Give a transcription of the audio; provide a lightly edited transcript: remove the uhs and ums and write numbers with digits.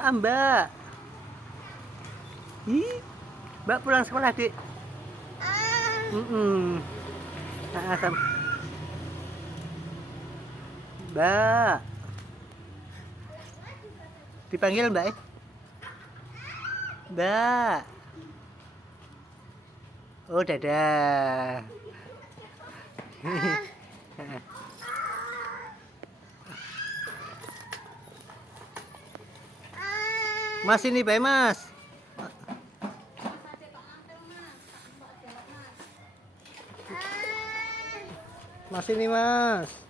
Mbak. Ih, Mbak pulang sekolah, Dik. Sam. Mbak. Dipanggil Mbak, Mbak. Oh, dadah. Mas ini baik, Mas. Mas ini, Mas.